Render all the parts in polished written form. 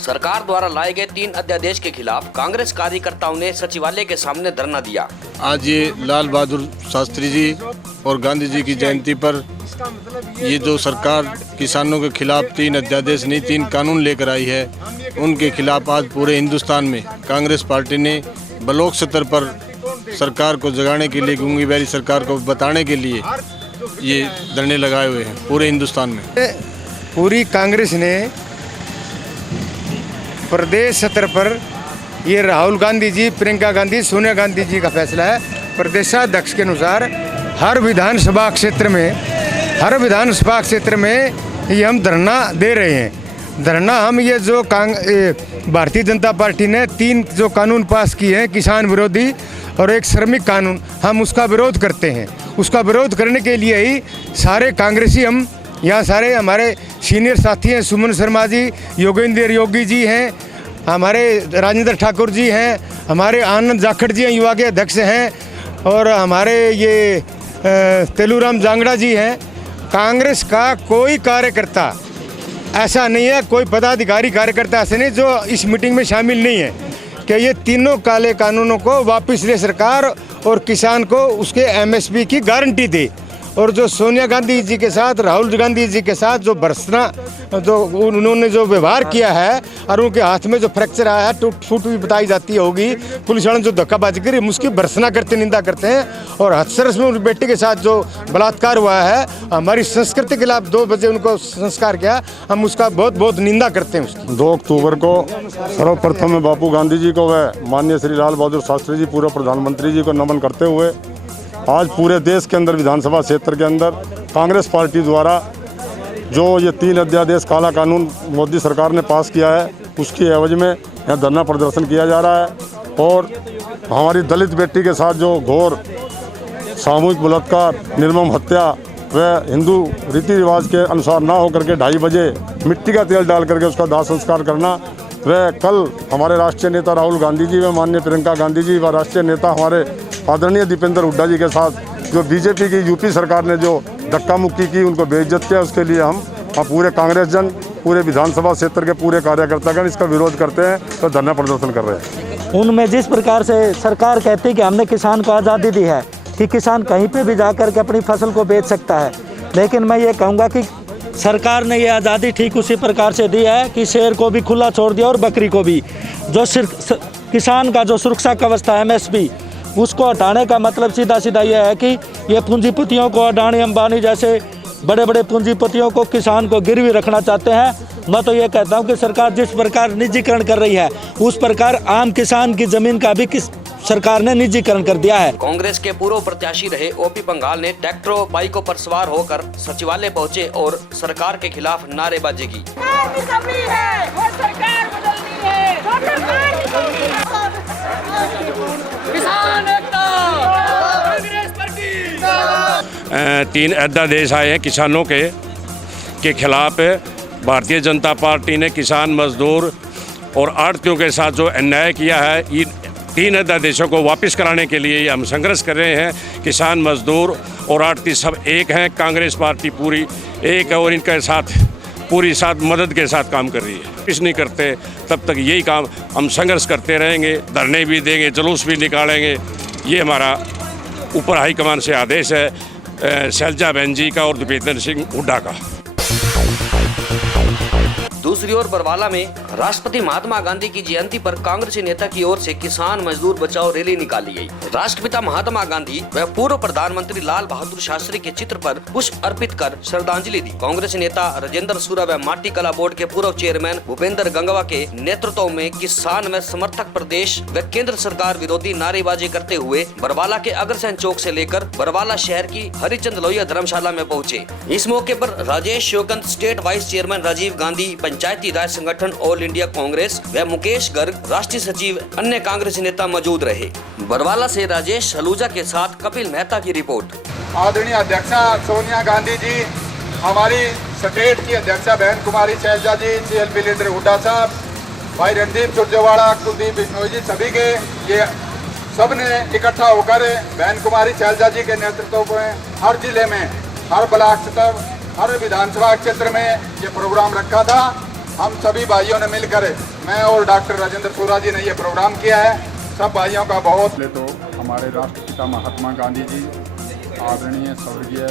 सरकार द्वारा लाए गए 3 अध्यादेश के खिलाफ कांग्रेस कार्यकर्ताओं ने सचिवालय के सामने धरना दिया। आज ये लाल बहादुर शास्त्री जी और गांधी जी की जयंती पर ये जो सरकार किसानों के खिलाफ 3 अध्यादेश नहीं 3 कानून लेकर आई है, उनके खिलाफ आज पूरे हिंदुस्तान में कांग्रेस पार्टी ने ब्लॉक स्तर पर सरकार को जगाने के लिए, गूंगी बैरी सरकार को बताने के लिए ये धरने लगाए हुए हैं पूरे हिंदुस्तान में। पूरी कांग्रेस ने प्रदेश स्तर पर ये राहुल गांधी जी, प्रियंका गांधी, सोनिया गांधी जी का फैसला है। प्रदेशाध्यक्ष के अनुसार हर विधानसभा क्षेत्र में ये हम धरना दे रहे हैं। धरना हम ये जो भारतीय जनता पार्टी ने 3 जो कानून पास किए हैं, किसान विरोधी और एक श्रमिक कानून, हम उसका विरोध करते हैं। उसका विरोध करने के लिए ही सारे कांग्रेसी हम यहाँ सारे हमारे सीनियर साथी हैं, सुमन शर्मा जी, योगेंद्र योगी जी हैं, हमारे राजेंद्र ठाकुर जी हैं, हमारे आनंद जाखड़ जी हैं, युवा के अध्यक्ष हैं, और हमारे ये तेलूराम जांगड़ा जी हैं। कांग्रेस का कोई कार्यकर्ता ऐसा नहीं है, कोई पदाधिकारी कार्यकर्ता ऐसे नहीं जो इस मीटिंग में शामिल नहीं है कि ये तीनों काले कानूनों को वापस ले सरकार और किसान को उसके MSP की गारंटी दे। और जो सोनिया गांधी जी के साथ, राहुल गांधी जी के साथ जो जो उन्होंने जो व्यवहार किया है और उनके हाथ में जो फ्रैक्चर आया है, टूट फूट भी बताई जाती होगी, पुलिस वालों जो धक्काबाजी करी उसकी भर्त्सना करते, निंदा करते हैं। और हाथरस में उस बेटे के साथ जो बलात्कार हुआ है, हमारी संस्कृति के खिलाफ 2 बजे उनको संस्कार किया, हम उसका बहुत बहुत निंदा करते हैं उसकी। 2 अक्टूबर को सर्वप्रथम में बापू गांधी जी को व माननीय श्री लाल बहादुर शास्त्री जी, पूर्व प्रधानमंत्री जी को नमन करते हुए आज पूरे देश के अंदर विधानसभा क्षेत्र के अंदर कांग्रेस पार्टी द्वारा जो ये 3 अध्यादेश काला कानून मोदी सरकार ने पास किया है, उसकी एवज में यहाँ धरना प्रदर्शन किया जा रहा है। और हमारी दलित बेटी के साथ जो घोर सामूहिक बलात्कार, निर्मम हत्या व हिंदू रीति रिवाज के अनुसार ना होकर के 2:30 बजे मिट्टी का तेल डाल करके उसका दाह संस्कार करना, व कल हमारे राष्ट्रीय नेता राहुल गांधी जी व माननीय प्रियंका गांधी जी व राष्ट्रीय नेता हमारे आदरणीय दीपेंद्र हुड्डा जी के साथ जो बीजेपी की यूपी सरकार ने जो धक्का मुक्की की, उनको बेइज्जत किया, उसके लिए हम पूरे कांग्रेस जन, पूरे विधानसभा क्षेत्र के पूरे कार्यकर्तागण इसका विरोध करते हैं, तो धरना प्रदर्शन कर रहे हैं। उनमें जिस प्रकार से सरकार कहती है कि हमने किसान को आज़ादी दी है कि किसान कहीं पे भी जाकर के अपनी फसल को बेच सकता है, लेकिन मैं ये कहूँगा कि सरकार ने ये आज़ादी ठीक उसी प्रकार से दी है कि शेर को भी खुला छोड़ दिया और बकरी को भी। जो किसान का जो सुरक्षा कवच था MSP, उसको हटाने का मतलब सीधा सीधा यह है कि ये पूंजीपतियों को, अडानी अंबानी जैसे बड़े बड़े पूंजीपतियों को, किसान को गिरवी रखना चाहते हैं। मैं तो ये कहता हूँ कि सरकार जिस प्रकार निजीकरण कर रही है, उस प्रकार आम किसान की जमीन का भी सरकार ने निजीकरण कर दिया है। कांग्रेस के पूर्व प्रत्याशी रहे OP पंघाल ने ट्रैक्टरों, बाइकों पर सवार होकर सचिवालय पहुंचे और सरकार के खिलाफ नारेबाजी की। तीन अध्यादेश आए हैं किसानों के खिलाफ। भारतीय जनता पार्टी ने किसान, मजदूर और आढ़तियों के साथ जो अन्याय किया है, इन 3 अध्यादेशों को वापस कराने के लिए हम संघर्ष कर रहे हैं। किसान, मजदूर और आढ़ती सब एक हैं, कांग्रेस पार्टी पूरी एक है और इनके साथ पूरी साथ मदद के साथ काम कर रही है। कुछ नहीं करते तब तक यही काम हम संघर्ष करते रहेंगे, धरने भी देंगे, जुलूस भी निकालेंगे। ये हमारा ऊपर हाईकमान से आदेश है, शैलजा बहन जी का और दीपेंद्र सिंह हुड्डा का। दूसरी ओर बरवाला में राष्ट्रपति महात्मा गांधी की जयंती पर कांग्रेसी नेता की ओर से किसान मजदूर बचाओ रैली निकाली गई। राष्ट्रपिता महात्मा गांधी व पूर्व प्रधानमंत्री लाल बहादुर शास्त्री के चित्र पर पुष्प अर्पित कर श्रद्धांजलि दी। कांग्रेस नेता राजेंद्र सूरा व माटी कला बोर्ड के पूर्व चेयरमैन भूपेंद्र गंगवा के नेतृत्व में किसान व समर्थक प्रदेश व केंद्र सरकार विरोधी नारेबाजी करते हुए बरवाला के अग्रसेन चौक से लेकर बरवाला शहर की हरिचंद लोहिया धर्मशाला में पहुँचे। इस मौके पर Rajesh Yogant, state vice chairman Rajiv Gandhi, Panchayati Raj Sangathan all India Congress व मुकेश गर्ग, राष्ट्रीय सचिव, अन्य कांग्रेसी नेता मौजूद रहे। बरवाला से राजेश सलूजा के साथ कपिल मेहता की रिपोर्ट। आदरणीय अध्यक्षा सोनिया गांधी जी, हमारी स्टेट की अध्यक्षा बहन कुमारी शैलजा जी, CLP लीडर हुड्डा साहब, भाई रणदीप सुरजेवाड़ा, कुलदीप बिश्नोई जी, सभी के ये सब ने इकट्ठा होकर बहन कुमारी शैलजा जी के नेतृत्व में हर जिले में हर ब्लॉक स्तर, हर विधानसभा क्षेत्र में ये प्रोग्राम रखा था। हम सभी भाइयों ने मिलकर, मैं और डॉक्टर राजेंद्र सूरा जी ने ये प्रोग्राम किया है। सब भाइयों का बहुत। पहले तो हमारे राष्ट्रपिता महात्मा गांधी जी, आदरणीय स्वर्गीय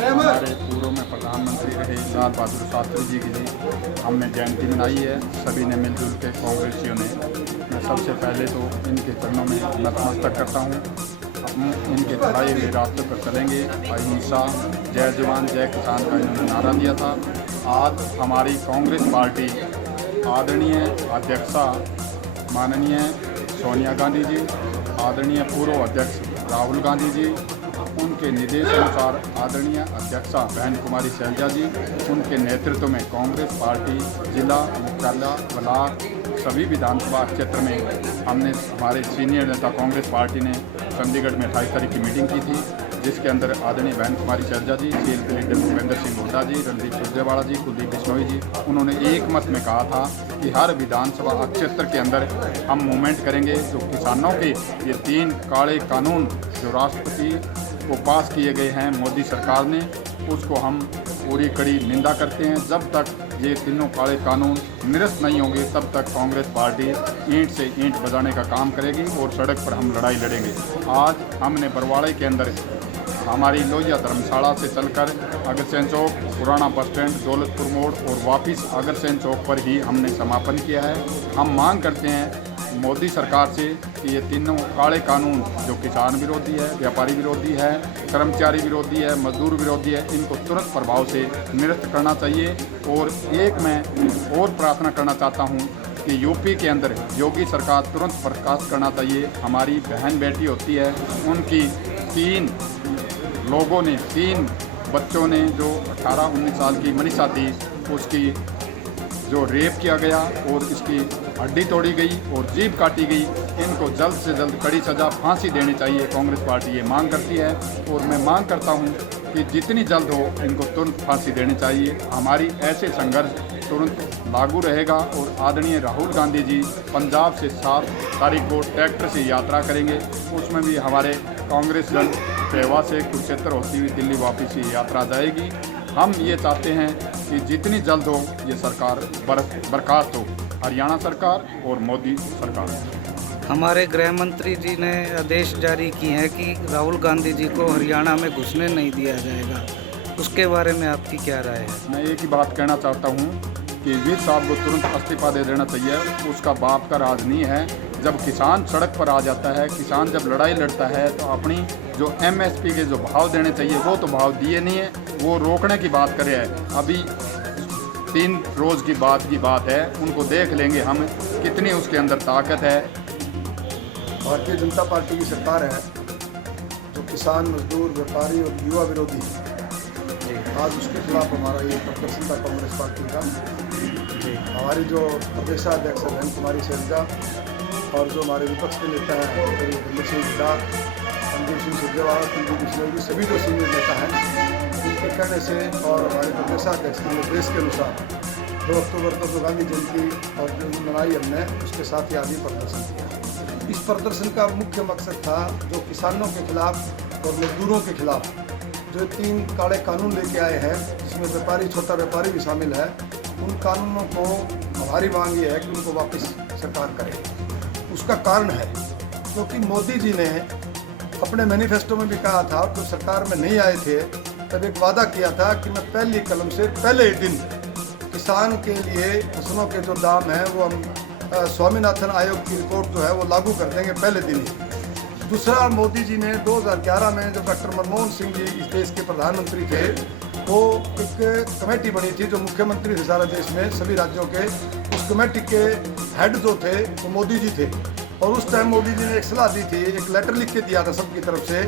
हमारे पूर्व में प्रधानमंत्री रहे लाल बहादुर शास्त्री जी की हमने जयंती मनाई है, सभी ने मिलजुल के, कांग्रेसियों ने। मैं सबसे पहले तो इनके चरणों में नतमस्तक करता हूँ। हम इनके चढ़ाए हुए रास्ते पर चलेंगे। अहिंसा, जय जवान जय किसान का इन्होंने नारा दिया था। आज हमारी कांग्रेस पार्टी आदरणीय अध्यक्षा माननीय सोनिया गांधी जी, आदरणीय पूर्व अध्यक्ष राहुल गांधी जी, उनके निर्देशानुसार आदरणीय अध्यक्षा बहन कुमारी शैलजा जी, उनके नेतृत्व में कांग्रेस पार्टी जिला मुख्यालय ब्लॉक सभी विधानसभा क्षेत्र में हमने हमारे सीनियर नेता कांग्रेस पार्टी ने चंडीगढ़ में 28 तारीख की मीटिंग की थी, जिसके अंदर आदरणीय बहन कुमारी शैलजा जी, CLP लीडर भूपेंद्र सिंह हुड्डा जी, रणदीप सुरजेवाला जी, कुलदीप बिश्नोई जी, उन्होंने एक मत में कहा था कि हर विधानसभा क्षेत्र के अंदर हम मूवमेंट करेंगे। जो किसानों के ये 3 काले कानून जो राष्ट्रपति को पास किए गए हैं मोदी सरकार ने, उसको हम पूरी कड़ी निंदा करते हैं। जब तक ये तीनों काले कानून निरस्त नहीं होंगे तब तक कांग्रेस पार्टी ईंट से ईंट बजाने का काम करेगी और सड़क पर हम लड़ाई लड़ेंगे। आज हमने बरवाड़े के अंदर हमारी लोहिया धर्मशाला से चलकर अग्रसेन चौक, पुराना बस स्टैंड, दौलतपुर मोड़ और वापस अग्रसेन चौक पर ही हमने समापन किया है। हम मांग करते हैं मोदी सरकार से कि ये तीनों काले कानून जो किसान विरोधी है, व्यापारी विरोधी है, कर्मचारी विरोधी है, मजदूर विरोधी है, इनको तुरंत प्रभाव से निरस्त करना चाहिए। और एक मैं और प्रार्थना करना चाहता हूँ कि यूपी के अंदर योगी सरकार तुरंत बर्खास्त करना चाहिए। हमारी बहन बेटी होती है, उनकी 3 लोगों ने, 3 बच्चों ने, जो 18-19 साल की मनीषा थी, उसकी जो रेप किया गया और इसकी हड्डी तोड़ी गई और जीभ काटी गई, इनको जल्द से जल्द कड़ी सज़ा, फांसी देनी चाहिए। कांग्रेस पार्टी ये मांग करती है और मैं मांग करता हूँ कि जितनी जल्द हो इनको तुरंत फांसी देनी चाहिए। हमारी ऐसे संघर्ष तुरंत लागू रहेगा। और आदरणीय राहुल गांधी जी पंजाब से 7 तारीख को ट्रैक्टर से यात्रा करेंगे, उसमें भी हमारे कांग्रेस जन पेवा से कुरुक्षेत्र होती हुई दिल्ली वापस ये यात्रा जाएगी। हम ये चाहते हैं कि जितनी जल्द हो ये सरकार बर्खास्त हो, हरियाणा सरकार और मोदी सरकार। हमारे गृह मंत्री जी ने आदेश जारी किए हैं कि राहुल गांधी जी को हरियाणा में घुसने नहीं दिया जाएगा, उसके बारे में आपकी क्या राय है? मैं एक ही बात कहना चाहता हूँ कि वीर साहब को तुरंत इस्तीफा दे देना चाहिए। उसका बाप का राज नहीं है। जब किसान सड़क पर आ जाता है, किसान जब लड़ाई लड़ता है, तो अपनी जो MSP के जो भाव देने चाहिए वो तो भाव दिए नहीं है, वो रोकने की बात करे है। अभी 3 रोज़ की बात है, उनको देख लेंगे हम कितनी उसके अंदर ताकत है। भारतीय जनता पार्टी की सरकार है जो किसान, मजदूर, व्यापारी और युवा विरोधी है। आज उसके खिलाफ हमारा ये प्रदर्शन था कांग्रेस पार्टी का। हमारी जो प्रदेशाध्यक्ष बहन कुमारी शैलजा और जो हमारे विपक्ष के नेता हैं भूपेंद्र सिंह हुड्डा, रणदीप सिंह सुरजेवाला, कुलदीप बिश्नोई जी, सभी जो सीनियर नेता हैं, उनके कहने से और हमारे प्रदेशाध्यक्ष के निर्देश के अनुसार 2 अक्टूबर को जो गांधी जयंती और जो मनाई हमने, उसके साथ ही आज ही प्रदर्शन किया। इस प्रदर्शन का मुख्य मकसद था जो किसानों के खिलाफ और मजदूरों के खिलाफ जो 3 काले कानून लेके आए हैं, जिसमें व्यापारी, छोटा व्यापारी भी शामिल है, उन कानूनों को हमारी मांग ये है कि उनको वापस सरकार करे। उसका कारण है क्योंकि मोदी जी ने अपने मैनिफेस्टो में भी कहा था, तो सरकार में नहीं आए थे तब एक वादा किया था कि मैं पहली कलम से पहले ही दिन किसान के लिए फसलों के जो दाम हैं वो हम स्वामीनाथन आयोग की रिपोर्ट जो है वो लागू कर देंगे पहले दिन ही। दूसरा, मोदी जी ने 2011 में जब डॉक्टर मनमोहन सिंह जी इस देश के प्रधानमंत्री थे, तो एक कमेटी बनी थी जो मुख्यमंत्री थे सारे देश में, सभी राज्यों के। उस कमेटी के हेड जो थे वो मोदी जी थे और उस टाइम मोदी जी ने एक सलाह दी थी, एक लेटर लिख के दिया था सबकी तरफ से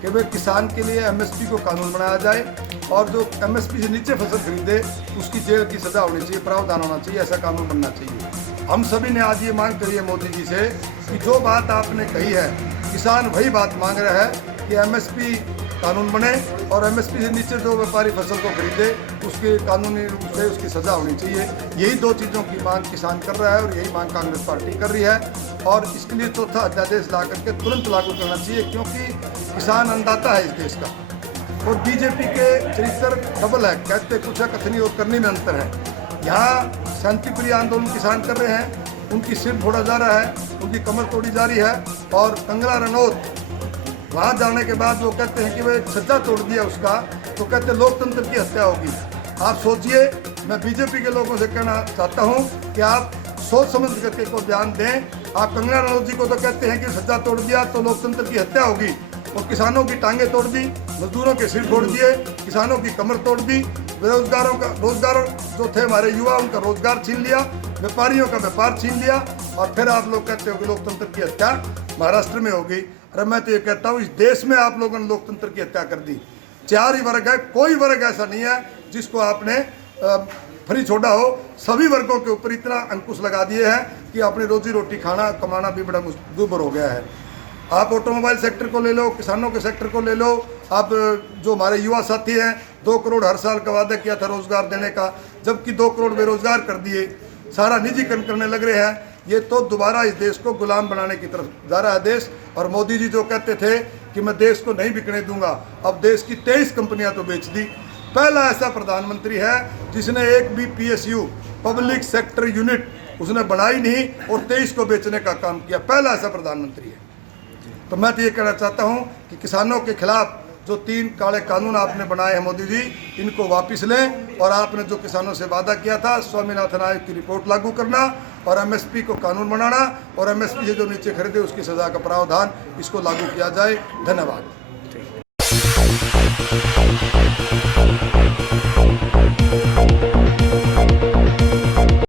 कि भाई किसान के लिए MSP को कानून बनाया जाए और जो MSP से नीचे फसल खरीदे उसकी जेल की सज़ा होनी चाहिए, प्रावधान होना चाहिए, ऐसा कानून बनना चाहिए। हम सभी ने आज ये मांग करी है मोदी जी से कि जो बात आपने कही है, किसान वही बात मांग रहा है कि MSP कानून बने और MSP से नीचे जो व्यापारी फसल को खरीदे उसके कानूनी रूप से उसकी सज़ा होनी चाहिए। यही 2 चीज़ों की मांग किसान कर रहा है और यही मांग कांग्रेस पार्टी कर रही है और इसके लिए चौथा अध्यादेश ला करके तुरंत लागू करना चाहिए, क्योंकि किसान अन्नदाता है इस देश का और बीजेपी के चरित्र डबल है, कहते कुछ है कथनी और करनी में अंतर है। यहाँ शांतिप्रिय आंदोलन किसान कर रहे हैं, उनकी सिर फोड़ा जा रहा है, उनकी कमर तोड़ी जा रही है। और कंगना रनौत वहाँ जाने के बाद वो कहते हैं कि वह छज्जा तोड़ दिया उसका, तो कहते लोकतंत्र की हत्या होगी। आप सोचिए, मैं बीजेपी के लोगों से कहना चाहता हूँ कि आप सोच समझ करके को बयान दें। आप कंगना रनौत जी को तो कहते हैं कि छज्जा तोड़ दिया तो लोकतंत्र की हत्या होगी, और किसानों की टांगें तोड़ दी, मजदूरों के सिर फोड़ दिए, किसानों की कमर तोड़ दी, बेरोजगारों का रोजगार जो थे हमारे युवा उनका रोजगार छीन लिया, व्यापारियों का व्यापार छीन लिया, और फिर आप लोग कहते हो कि लोकतंत्र की हत्या महाराष्ट्र में हो गई। अरे मैं तो ये कहता हूँ, इस देश में आप लोगों ने लोकतंत्र की हत्या कर दी। 4 ही वर्ग है, कोई वर्ग ऐसा नहीं है जिसको आपने फ्री छोड़ा हो। सभी वर्गों के ऊपर इतना अंकुश लगा दिए हैं कि अपनी रोजी रोटी खाना कमाना भी बड़ा दुर्भर हो गया है। आप ऑटोमोबाइल सेक्टर को ले लो, किसानों के सेक्टर को ले लो, आप जो हमारे युवा साथी हैं, 2 करोड़ हर साल का वादा किया था रोजगार देने का, जबकि 2 करोड़ बेरोजगार कर दिए, सारा निजीकरण करने लग रहे हैं। ये तो दोबारा इस देश को गुलाम बनाने की तरफ जा रहा है देश। और मोदी जी जो कहते थे कि मैं देश को नहीं बिकने दूंगा, अब देश की 23 कंपनियां तो बेच दी। पहला ऐसा प्रधानमंत्री है जिसने एक भी PSU पब्लिक सेक्टर यूनिट उसने बनाई नहीं और 23 को बेचने का काम किया, पहला ऐसा प्रधानमंत्री है। तो मैं तो ये कहना चाहता हूँ कि किसानों के खिलाफ जो 3 काले कानून आपने बनाए हैं मोदी जी, इनको वापस लें, और आपने जो किसानों से वादा किया था स्वामीनाथन आयोग की रिपोर्ट लागू करना और MSP को कानून बनाना, और MSP से जो नीचे खरीदे उसकी सजा का प्रावधान इसको लागू किया जाए। धन्यवाद।